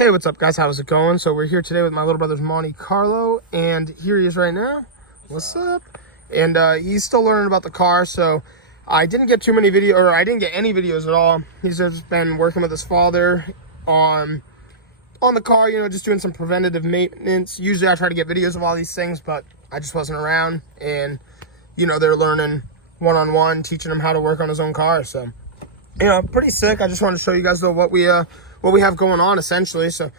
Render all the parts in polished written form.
Hey, what's up, guys? How's it going? So we're here today with my little brother's Monte Carlo, and here he is right now. What's up? And he's still learning about the car, so I didn't get too many videos, or I didn't get any videos at all. He's just been working with his father on the car, you know, just doing some preventative maintenance. Usually I try to get videos of all these things, but I just wasn't around, and you know, they're learning one-on-one, teaching him how to work on his own car. So, you know, pretty sick. I just wanted to show you guys though what we have going on essentially. So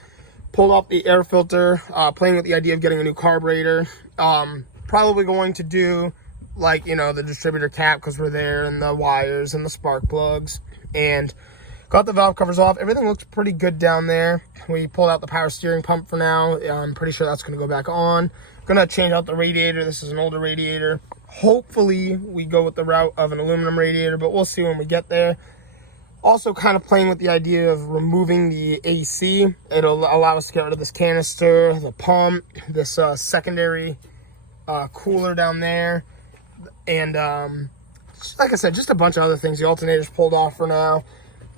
pulled off the air filter, playing with the idea of getting a new carburetor. Probably going to do like, you know, the distributor cap because we're there, and the wires and the spark plugs, and got the valve covers off. Everything looks pretty good down there. We pulled out the power steering pump for now. I'm pretty sure that's going to go back on. Gonna change out the radiator. This is an older radiator. Hopefully we go with the route of an aluminum radiator, but we'll see when we get there. Also kind of playing with the idea of removing the AC. It'll allow us to get rid of this canister, the pump, this secondary cooler down there, and like I said, just a bunch of other things. The alternator's pulled off for now.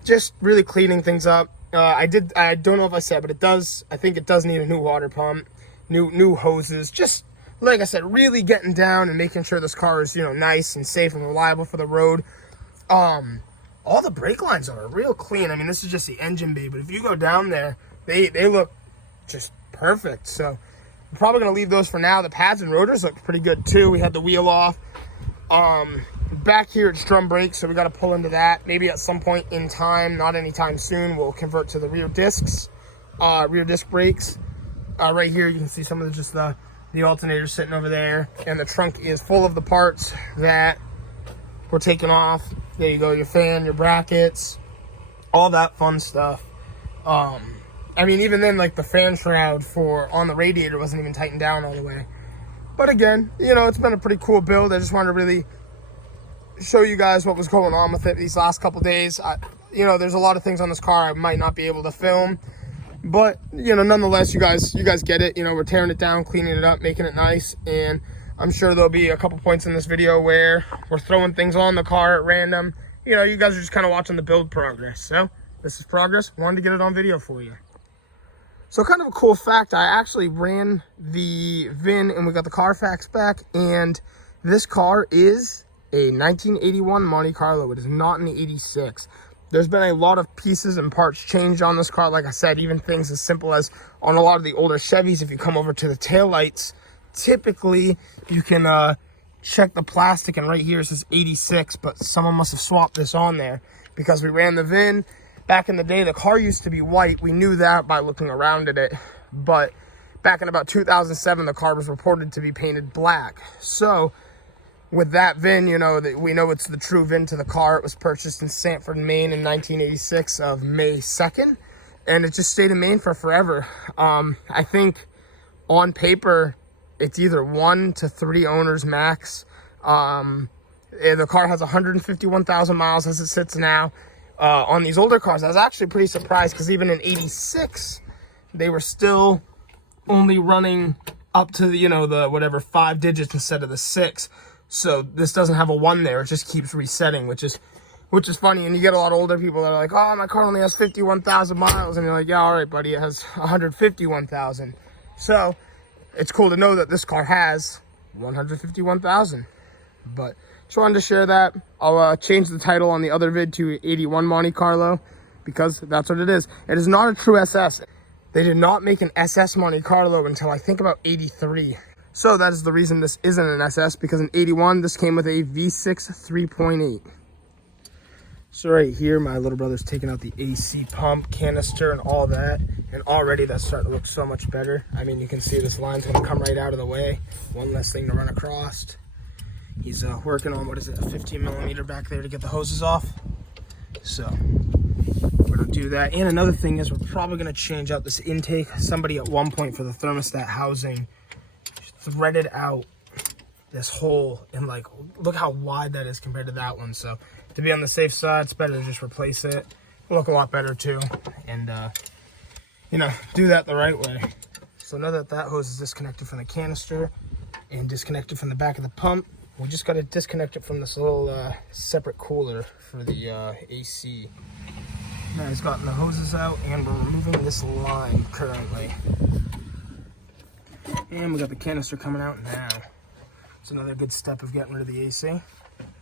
Just really cleaning things up. I don't know if I said, but I think it does need a new water pump, new hoses. Just like I said, really getting down and making sure this car is, you know, nice and safe and reliable for the road. All the brake lines are real clean. I mean, this is just the engine bay, but if you go down there, they look just perfect. So I'm probably going to leave those for now. The pads and rotors look pretty good too. We had the wheel off. Back here it's drum brakes, so we got to pull into that. Maybe at some point in time, not anytime soon, we'll convert to the rear discs, rear disc brakes. Right here you can see some of the alternator sitting over there, and the trunk is full of the parts that we're taking off. There you go, your fan, your brackets, all that fun stuff. I mean, even then, like the fan shroud on the radiator wasn't even tightened down all the way. But again, you know, it's been a pretty cool build. I just wanted to really show you guys what was going on with it these last couple days. You know, there's a lot of things on this car I might not be able to film, but you know, nonetheless, you guys get it. You know, we're tearing it down, cleaning it up, making it nice, and I'm sure there'll be a couple points in this video where we're throwing things on the car at random. You know, you guys are just kind of watching the build progress. So this is progress. Wanted to get it on video for you. So kind of a cool fact, I actually ran the VIN and we got the Carfax back, and this car is a 1981 Monte Carlo. It is not an 86. There's been a lot of pieces and parts changed on this car. Like I said, even things as simple as on a lot of the older Chevys, if you come over to the taillights, typically you can check the plastic, and right here it says 86, but someone must have swapped this on there because we ran the VIN. Back in the day, the car used to be white. We knew that by looking around at it, but back in about 2007, the car was reported to be painted black. So with that VIN, you know, that we know it's the true VIN to the car. It was purchased in Sanford, Maine in 1986 of May 2nd, and it just stayed in Maine for forever. I think on paper, it's either 1 to 3 owners max. The car has 151,000 miles as it sits now. On these older cars, I was actually pretty surprised because even in 86, they were still only running up to the, you know, the whatever 5 digits instead of the 6. So this doesn't have a 1 there. It just keeps resetting, which is funny. And you get a lot of older people that are like, oh, my car only has 51,000 miles. And you're like, yeah, all right, buddy, it has 151,000. So it's cool to know that this car has 151,000. But just wanted to share that. I'll change the title on the other vid to 81 Monte Carlo because that's what it is. It is not a true SS. They did not make an SS Monte Carlo until I think about 83. So that is the reason this isn't an SS, because in 81, this came with a V6 3.8. So right here, my little brother's taking out the AC pump, canister, and all that. And already that's starting to look so much better. I mean, you can see this line's gonna come right out of the way. One less thing to run across. He's working on, what is it, a 15 millimeter back there to get the hoses off. So we're gonna do that. And another thing is we're probably gonna change out this intake. Somebody at one point for the thermostat housing threaded out this hole, and like, look how wide that is compared to that one. So to be on the safe side, it's better to just replace it. It'll look a lot better too, and you know, do that the right way. So now that that hose is disconnected from the canister and disconnected from the back of the pump, we just got to disconnect it from this little separate cooler for the AC. Now he's gotten the hoses out, and we're removing this line currently. And we got the canister coming out now. It's another good step of getting rid of the AC.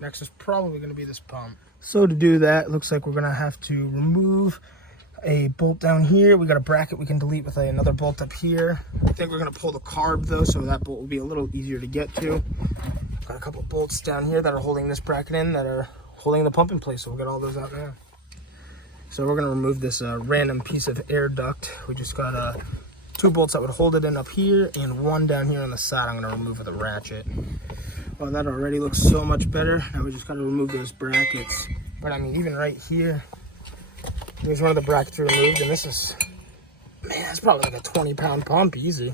Next is probably going to be this pump. So to do that, it looks like we're going to have to remove a bolt down here. We got a bracket we can delete with another bolt up here. I think we're going to pull the carb though, so that bolt will be a little easier to get to. Got a couple bolts down here that are holding this bracket in, that are holding the pump in place, so we'll get all those out now. So we're going to remove this random piece of air duct. We just got 2 bolts that would hold it in up here, and 1 down here on the side I'm going to remove with a ratchet. Well, that already looks so much better. Now we just got to remove those brackets. But I mean, even right here, there's one of the brackets removed, and this is, man, that's probably like a 20-pound pump, easy.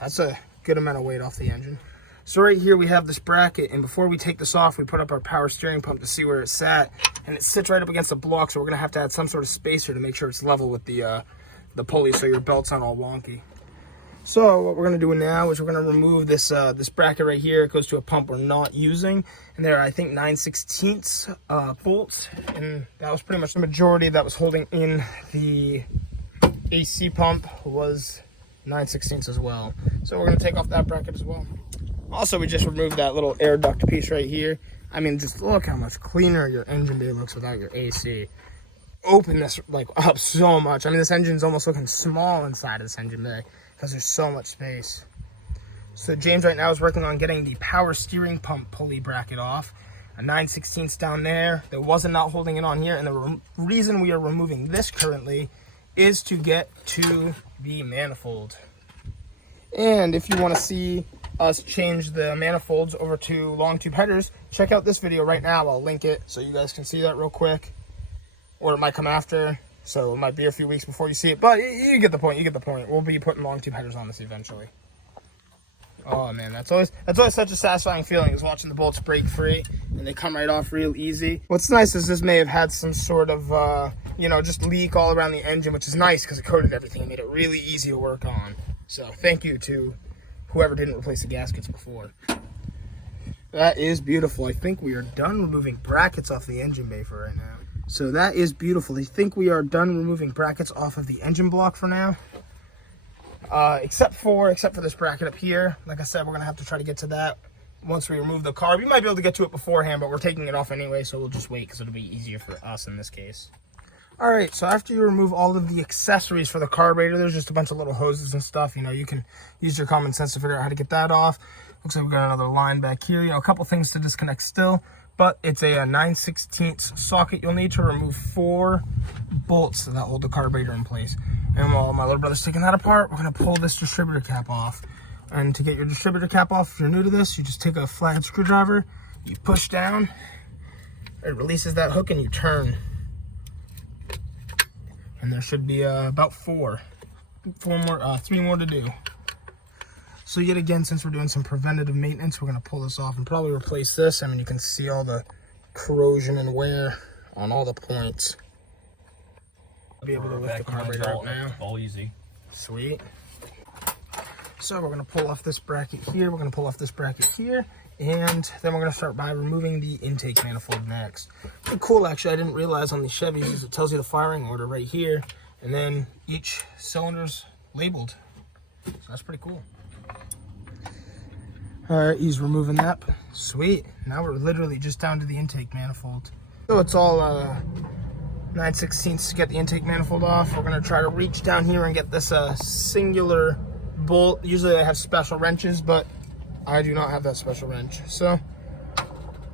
That's a good amount of weight off the engine. So right here we have this bracket, and before we take this off, we put up our power steering pump to see where it's at, and it sits right up against the block, so we're gonna have to add some sort of spacer to make sure it's level with the pulley, so your belt's not all wonky. So what we're gonna do now is we're gonna remove this this bracket right here. It goes to a pump we're not using, and there are, I think, 9/16 bolts, and that was pretty much the majority that was holding in the AC pump was 9/16 as well. So we're gonna take off that bracket as well. Also, we just removed that little air duct piece right here. I mean, just look how much cleaner your engine bay looks without your AC. Open this like up so much. I mean, this engine's almost looking small inside of this engine bay because there's so much space. So James right now is working on getting the power steering pump pulley bracket off. A 9/16 down there. There wasn't not holding it on here, and the reason we are removing this currently is to get to the manifold. And if you want to see us change the manifolds over to long tube headers, check out this video right now. I'll link it so you guys can see that real quick, or it might come after, so it might be a few weeks before you see it, but you get the point. We'll be putting long tube headers on this eventually. Oh man, that's always such a satisfying feeling, is watching the bolts break free and they come right off real easy. What's nice is this may have had some sort of just leak all around the engine, which is nice because it coated everything and made it really easy to work on. So thank you to whoever didn't replace the gaskets before. That is beautiful. I think we are done removing brackets off the engine bay for right now. So that is beautiful. I think we are done removing brackets off of the engine block for now. Except for this bracket up here. Like I said, we're gonna have to try to get to that once we remove the carb. You might be able to get to it beforehand, but we're taking it off anyway, so we'll just wait because it'll be easier for us in this case. All right, so after you remove all of the accessories for the carburetor, there's just a bunch of little hoses and stuff. You can use your common sense to figure out how to get that off. Looks like we've got another line back here. A couple things to disconnect still, but it's a 9/16 socket. You'll need to remove 4 bolts that hold the carburetor in place. And while my little brother's taking that apart, we're gonna pull this distributor cap off. And to get your distributor cap off, if you're new to this, you just take a flathead screwdriver, you push down, it releases that hook, and you turn. And there should be about 3 more to do. So yet again, since we're doing some preventative maintenance, we're gonna pull this off and probably replace this. I mean, you can see all the corrosion and wear on all the points. I'll be able to lift the carburetor out now. All easy. Sweet. So we're gonna pull off this bracket here. We're gonna pull off this bracket here. And then we're gonna start by removing the intake manifold next. Pretty cool, actually. I didn't realize on these Chevys is it tells you the firing order right here, and then each cylinder's labeled. So that's pretty cool. All right, he's removing that. Sweet. Now we're literally just down to the intake manifold. So it's all 9/16 to get the intake manifold off. We're gonna try to reach down here and get this singular bolt. Usually I have special wrenches, but I do not have that special wrench. So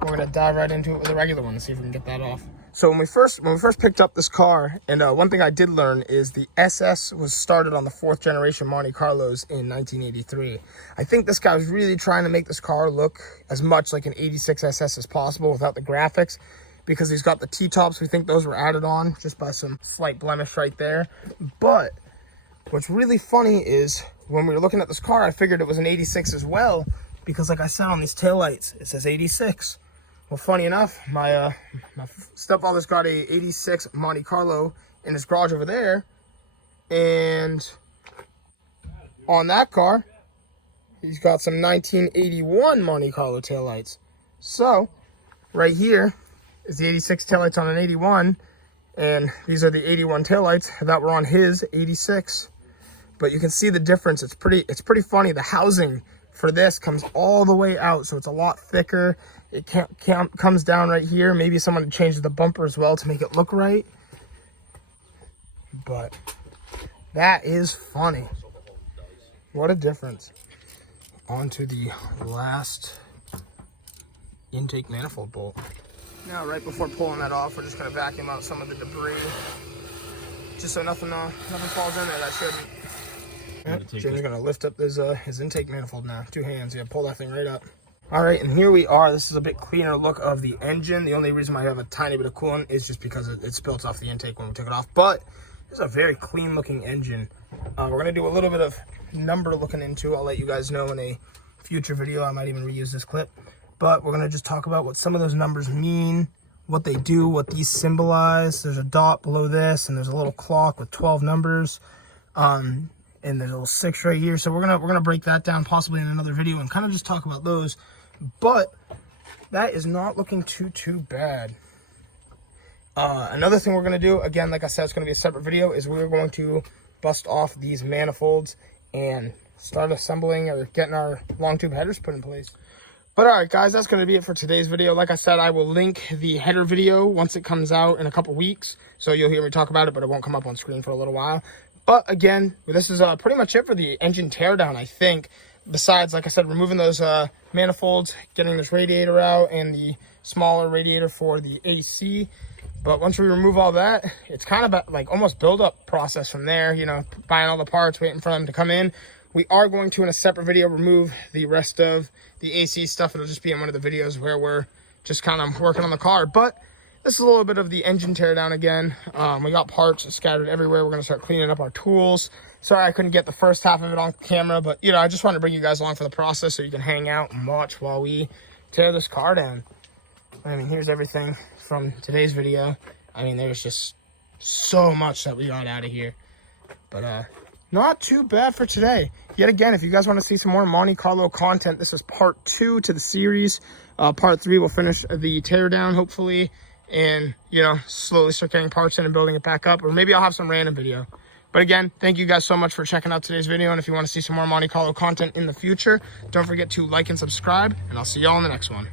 we're gonna dive right into it with a regular one and see if we can get that off. So when we first picked up this car, and one thing I did learn is the SS was started on the 4th generation Monte Carlos in 1983. I think this guy was really trying to make this car look as much like an 86 SS as possible without the graphics, because he's got the T-tops. We think those were added on just by some slight blemish right there. But what's really funny is when we were looking at this car, I figured it was an 86 as well, because like I said on these taillights, it says 86. Well, funny enough, my stepfather's got a 86 Monte Carlo in his garage over there, and on that car, he's got some 1981 Monte Carlo taillights. So right here is the 86 taillights on an 81, And these are the 81 taillights that were on his 86. But you can see the difference. It's pretty funny. The housing for this comes all the way out, so it's a lot thicker. It comes down right here. Maybe someone changes the bumper as well to make it look right. But that is funny. What a difference. On to the last intake manifold bolt. Now, right before pulling that off, we're just going to vacuum out some of the debris, just so nothing falls in there that shouldn't. Jim's going to lift up his intake manifold now. 2 hands. Yeah, pull that thing right up. All right, and here we are. This is a bit cleaner look of the engine. The only reason I have a tiny bit of coolant is just because it spilt off the intake when we took it off. But this is a very clean looking engine. We're going to do a little bit of number looking into. I'll let you guys know in a future video. I might even reuse this clip. But we're going to just talk about what some of those numbers mean, what they do, what these symbolize. There's a dot below this, and there's a little clock with 12 numbers. And there's a little 6 right here. So we're gonna break that down possibly in another video and kind of just talk about those. But that is not looking too bad. Another thing we're gonna do, again, like I said, it's gonna be a separate video, is we're going to bust off these manifolds and start assembling or getting our long tube headers put in place. But all right, guys, that's going to be it for today's video. Like I said, I will link the header video once it comes out in a couple weeks. So you'll hear me talk about it, but it won't come up on screen for a little while. But again, this is pretty much it for the engine teardown, I think. Besides, like I said, removing those manifolds, getting this radiator out, and the smaller radiator for the AC. But once we remove all that, it's kind of like almost build-up process from there. You know, buying all the parts, waiting for them to come in. We are going to, in a separate video, remove the rest of the AC stuff. It'll just be in one of the videos where we're just kind of working on the car. But this is a little bit of the engine teardown again. We got parts scattered everywhere. We're going to start cleaning up our tools. Sorry I couldn't get the first half of it on camera, but, you know, I just wanted to bring you guys along for the process so you can hang out and watch while we tear this car down. I mean, here's everything from today's video. I mean, there's just so much that we got out of here. But, not too bad for today. Yet again, if you guys want to see some more Monte Carlo content, this is part 2 to the series. Part 3 will finish the teardown, hopefully, and, you know, slowly start getting parts in and building it back up. Or maybe I'll have some random video. But again, thank you guys so much for checking out today's video. And if you want to see some more Monte Carlo content in the future, don't forget to like and subscribe. And I'll see y'all in the next one.